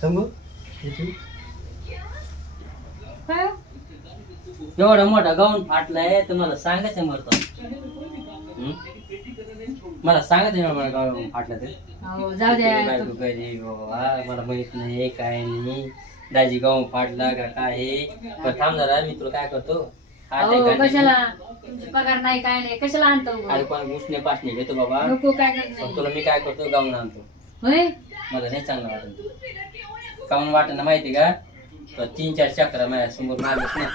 सांगू काय हो? एवढा मोठा गाऊन फाटलाय तुम्हाला सांगायचं मरतो हं? मला सांगायचं एवढा मोठा गाऊन फाटला ते अहो, जाऊ द्या बायको घरी बाबा मला माहीत नाही काय नाही दाजी गाऊन फाटला का काय आहे? पण थांब जरा मी तुला काय करतो हा ते अहो, कशाला तुमची पगार नाही काय नाही कशाला आणतो उगाच? अरे पण घुसणे पासणे घेतो बाबा नको काय करत पण नाही तुला मी काय करतो गाऊन आणतो होय मला नाही चांगलं वाटत काऊन वाटत ना माहिती का? तर तीन चार चक्र माझ्यासमोर मारलंच ना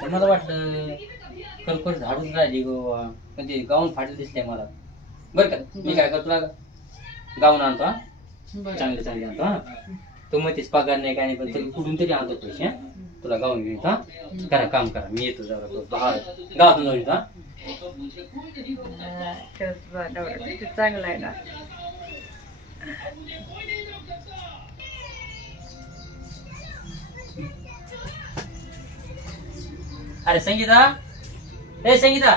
तर मला वाटलं खरखर झाडून राहिली गो म्हणजे गाऊन फाटलं दिसले मला. बरं का? मी काय करतो गाऊन आणतो हा. चांगले चांगले आणतो हा. तू मध्येच पगार नाही काय नाही पण तरी कुठून तरी आणतो पैसे हा. तुला गाऊन घेऊन हा. करा काम करा. मी येतो जरा बाहेर गावातून जाऊन येतो हा. चांगला आहे ना. अरे संगीता. ए संगीता.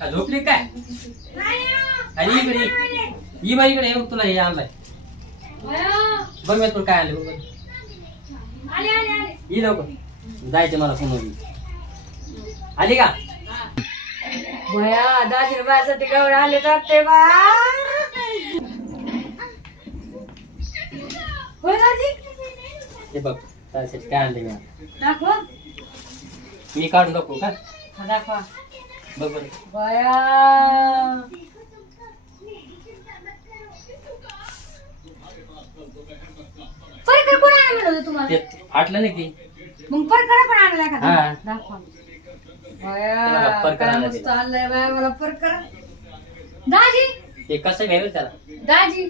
का? झोपली काय अरे इकडे ये. ये बा इकडे ये, तुला हे आणलाय. बघ मी तुला काय आणलं बघ बघ. ये लवकर. जायचं मला फोनवर आली का? भया दाजीर बायासाठी गवळ आले तर ते बा. होय दाजी? ते बघ त्यासाठी काय आणले मी. दाखवा. मी काढून दाखवू का? दाखवा. बघ बरं. बया. परकर कोण आणलं म्हणलं होतं तुम्हाला? ते फाटलं नाही की? मग परकर पण आणला का हा. दाखवा. त्याला बया परकर काय आणलं मस्त ते. आणलंय बाया मला परकर दाजी. ते कसं घ्यायला त्याला? दाजी.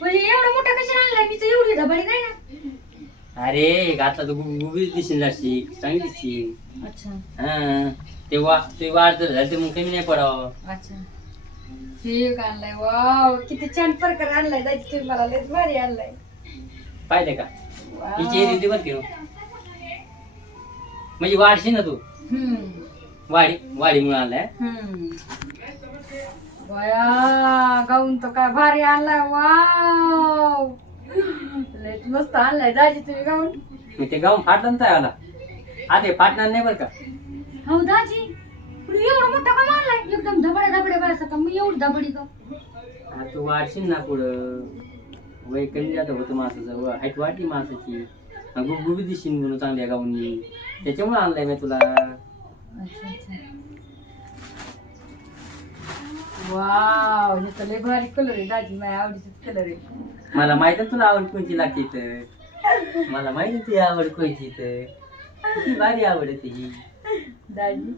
म्हणजे एवढं मोठं कशाला आणलाय? मी तर एवढी धबाडी नाही ना. अरे घातला तर गुबी दिसेल जरशी चांगली दिसशील अच्छा. हा ते वा ते वाढ जर झाली तर मग कमी नाही पडावं. अच्छा. ठीक आणलाय वाव किती छान प्रकार आणलाय दाजी तुम्ही मला लयच भारी आणलाय. पाहिजे का? वाव. हिची एरी बर की म्हणजे वाढशी ना तू. हम्म. वाडी वाडीमुळे आणलाय. हम्म. बया गाऊन तर काय भारी आणलाय वाव. मस्त आणलाय. दाजी तुम्ही गाऊन? मी ते गाऊन फाटलं ना आला आधी फाटणार नाही बरं का? हो दाजी. पण एवढं मोठं का आणलाय. एकदम धबड्या धबड्या बाय का मी एवढी धबडी का? हा, तू वाढशील ना पुढं. वय कमी जात होतं माणसाचं हाईट वाढली माणसाची. गुबगुबी दिसशील म्हणून चांगल्या गाऊननी. त्याच्यामुळे आणलाय मी तुला. अच्छा अच्छा. वाव हे तर लय भारी कलर आहे दाजी माझ्या आवडीचाच कलर आहे. मला माहीत आहे तुला आवड कोणची लागते तर मला माहीत आहे तुझी आवड कोणची तर किती भारी आवड आहे तुझी. दाजी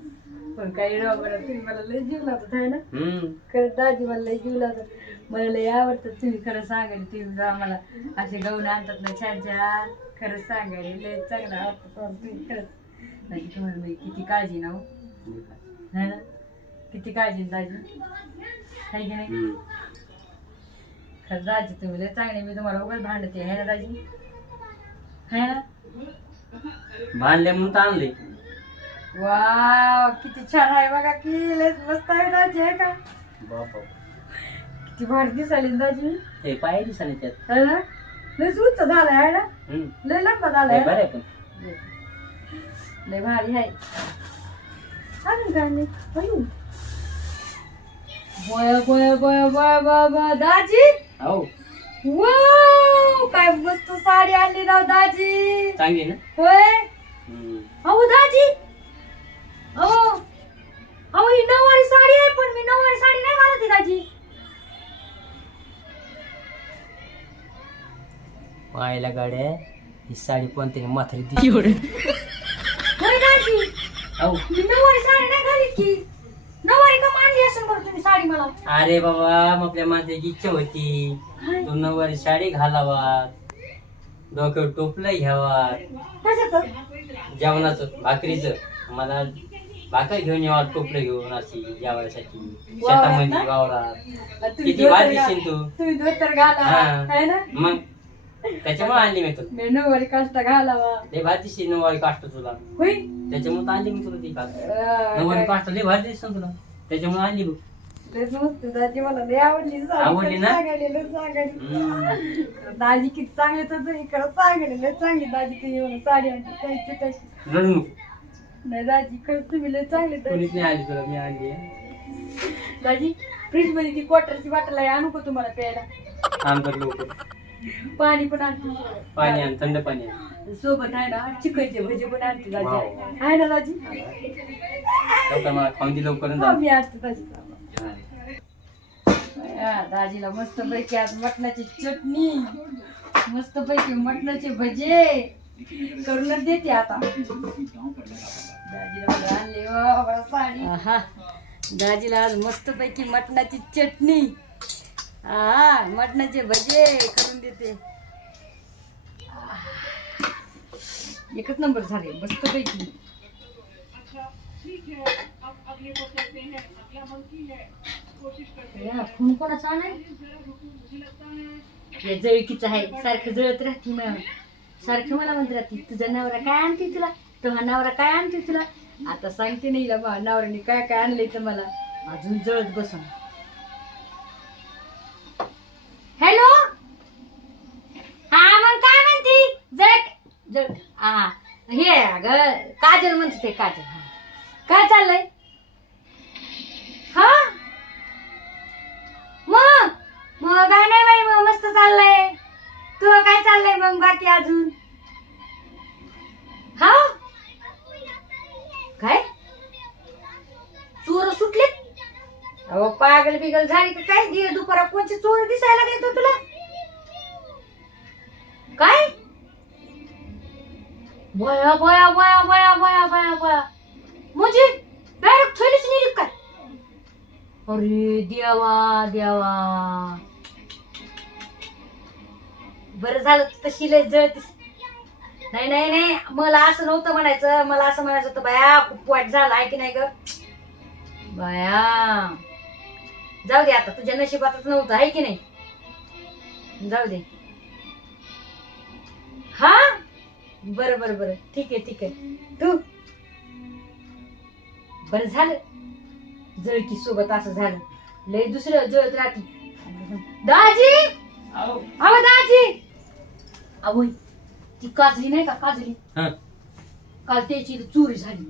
पण काही राव बरं तुम्ही मला लय जीव लागत आहे ना? हम्म. खरं दाजी मला लय जीव लागत मला लय आवडतं तुम्ही खरं सांगायला तुम्ही जा मला असे गाऊन आणतात ना छान छान. खरं सांगायला लय चांगलं आवडतं तुम्ही खरंच. दाजी तुम्हाला मी किती काळजी ना हो. है ना? किती काळजी दाजी? आहे की नाही? हम्म. खरं दाजी तुम्ही लय चांगले मी तुम्हाला उगाच भांडते. आहे ना दाजी? है ना? भांडले म्हणून तर आणले. वाव किती छान आहे बघा की लय मस्त आहे दाजी आहे का? बापा किती भारी दिसायली ना दाजी. हे पाय दिसाने त्यात. है ना? लय उंच झालाय आहे ना? हम्म. लय लंबा हे बरं आहे पण. लय भारी आहे. अयो. बया बया बया बया बया बया दाजी हो वाव काय मस्त साडी आणली राव दाजी चांगली ना होय हम्म. अहो दाजी अहो अहो ही नऊवारी साडी आहे पण मी नऊवारी साडी नाही घालत आहे दाजी पाहायला गाड्या ही साडी कोणतरी म्हातारी दिसते होय दाजी हो मी नऊवारी साडी नाही घालीत की नऊवारी का मांडली असेल बरं तुम्ही साडी मला? अरे बाबा आपल्या माणसाची इच्छा होती. हाय. तू नऊवारी साडी घालावा डोक्यावर टोपलं घ्यावा कशाचं? जेवणाचं भाकरीचं. मला भाकर घेऊन यावा टोपलं घेऊन अशी जेवणासाठी शेतामध्ये वावरात. तुम्ही किती धोतर दिसशील तू. तुम्ही धोतर घाला. हा. ना? मग? त्याच्यामुळे आणली मी तुला. मी नऊवारी काष्ट घालावा. लय भारी दिसते नऊवारी काष्ट तुला. होय? त्याच्यामुळे आणली मी तुला ती काष्ट. नऊवारी काष्ट लय भारी दिसत तुला. त्याच्यामुळे आणली बघ. तेच मस्त दाजी मला लय आवडली. ना? दाजी किती चांगले तर तुम्ही खरं सांगायला लय चांगली दाजी साडी आणली रडू नको. नाही दाजी खरंच तुम्ही लय चांगले दाजी. कोणीच नाही आली तुला मी आली दाजी फ्रीजमध्ये ती क्वार्टरची बाटल आहे आणू का तुम्हाला प्यायला? पाणी पण आणतो. पाणी आण थंड पाणी आण. सोबत आहे ना चिकनचे भजे पण आणते दाजी. आहे ना दाजी? मला खाऊन दे लवकर हो, जा मी आणते दाजी. हा, दाजीला मस्त पैकी आज मटणाची चटणी मस्त पैकी मटणाचे भजे करूनच देते आता. दाजीला आणले वा, साडी. दाजीला आज मस्त पैकी मटणाची चटणी. हा मटणाचे भजे करून देते. एकच नंबर झाले मस्त पैकी. फोन कोणाचा नाही जळकीच आहे सारखं जळत राहते मॅम सारखं मला म्हणत राहते. तुझा नवरा काय आणते तुला? तुझा नवरा काय आणते तुला? आता सांगते नाही नवऱ्याने काय काय आणलंय तर मला. अजून जळत बसून. हॅलो? हा मग काय म्हणती? जळ जळ हा हे अगं काजल म्हणते ते काजल हा. काय चाललंय? हा? मग? मग काय नाही बाई मग मस्त चाललंय. तुझं काय चाललंय मग बाकी अजून? हा? काय? चोर सुटले अहो पागल बिगल झाली का काय? दिवस दुपारा कोणची चोर दिसायला लागले तो तुला? काय? बया बया बया बया बया बया बया. म्हणजे डायरेक्ट थैलीच नाही काय अरे देवा देवा. बरं झालं तशी लय जळतीस नाही नाही नाही मला असं नव्हतं म्हणायचं मला असं म्हणायचं होतं बाया खूप वाईट झालं आहे की नाही ग? बाया. जाऊ दे आता तुझ्या नशिबातच नव्हतं आहे की नाही? जाऊ दे. हा? बरं बरं बरं. ठीक आहे ठीक आहे. तू बरं झालं. जळकी सोबत असं झालं. लय दुसरं जळत राहते. दाजी! अहो दाजी! अहो ती काजली नाही का काजली? हा. काल त्याची चोरी झाली.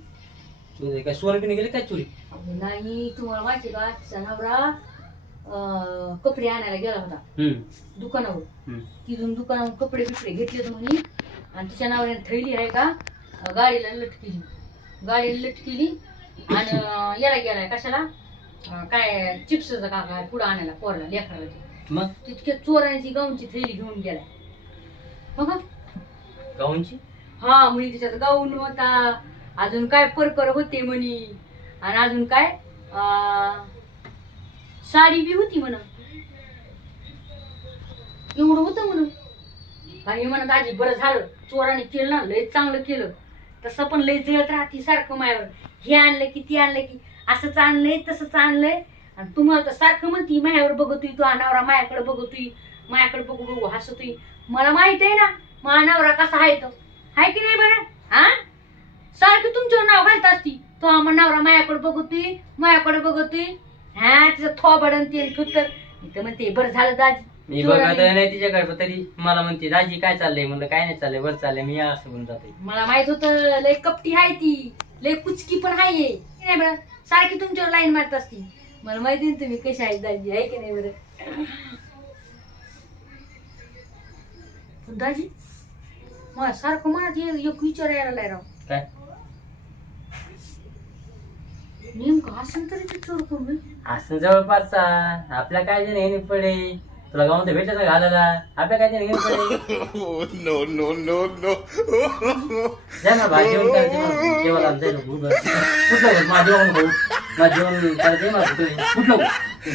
तुझे काय सोनं पिणे गेले काय चोरी? नाही तुम्हाला माहिती का तिचा नवरा अं, कपडे आणायला गेला होता. हम्म. दुकानावर. हम्म. तिथून दुकानावर कपडे बिपडे घेतले होते म्हणे. आणि तिच्या नावाने थैली आहे का अं, गाडीला लटकेली गाडीला लटकेली आणि अं, याला गेलाय कशाला अं, काय चिप्सचा का काय पुढं आणायला पोरला लेकराला ते. मग? तितक्या चोरांची गाऊनची थैली घेऊन गेलाय. बघा गाऊनची? हा म्हणजे त्याच्यात गाऊन होता. अजून काय परकर होते म्हणे. आणि अजून काय? साडी बी होती म्हणा एवढं होतं म्हणून. आणि म्हणत आजी बरं झालं. चोराने केलं ना लय चांगलं केलं. तसं पण लय जळत राहते सारखं मायावर. हे आणलं की ते आणलं की असंच आणलंय तसंच आणलंय. आणि तुम्हाला तर सारखं म्हणती मायावर बघतोय तू अनावरा मायाकडे बघतोय. मायाकडे बघू बघू हसतोय. मला माहीत आहे ना मग नवरा कसा आहे तो. हाय की नाही बरं? हा? सारखी तुमच्यावर नाव घालत असती. तो आम्हा नवरा मायाकडे बघतोय मायाकडे बघतोय हा तिचं थोबडन ते तर तर म्हणते बरं झालं दाजी. मी बघत नाही तिच्याकडे पण तरी मला म्हणते दाजी काय चाललंय? म्हणलं काय नाही चाललंय वर चाललंय मी असं म्हणून जाते मला माहीत होतं लय कपटी आहे ती. लय कुचकी पण आहे. नाही बरं सारखी तुमच्यावर लाईन मारत असती. मला माहिती ना तुम्ही कशी आहे दाजी आहे की नाही बरं? पण दाजी मला सारखं म्हणत एक विचार यायला राव. काय? नेमकं असं तरी ते चोर कोण होय? असं जवळपास आपल्या काय जण येणे पडे. तुला गाऊन तर भेटायचं घालायला. आपल्या काय जण येणे पडे. No, no, no, no. जा ना भाजी जेवण जेवायला जाईल कुठलं कुठलं माझं जेवण भाऊ. माझं जेवण करायचं मला कुठं कुठलं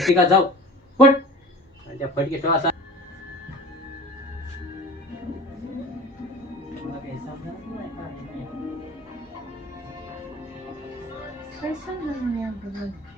ठीक आहे जाऊ. पट. आणि त्या फटके ठेवा असा. काय समजलं नाही आपल्याला.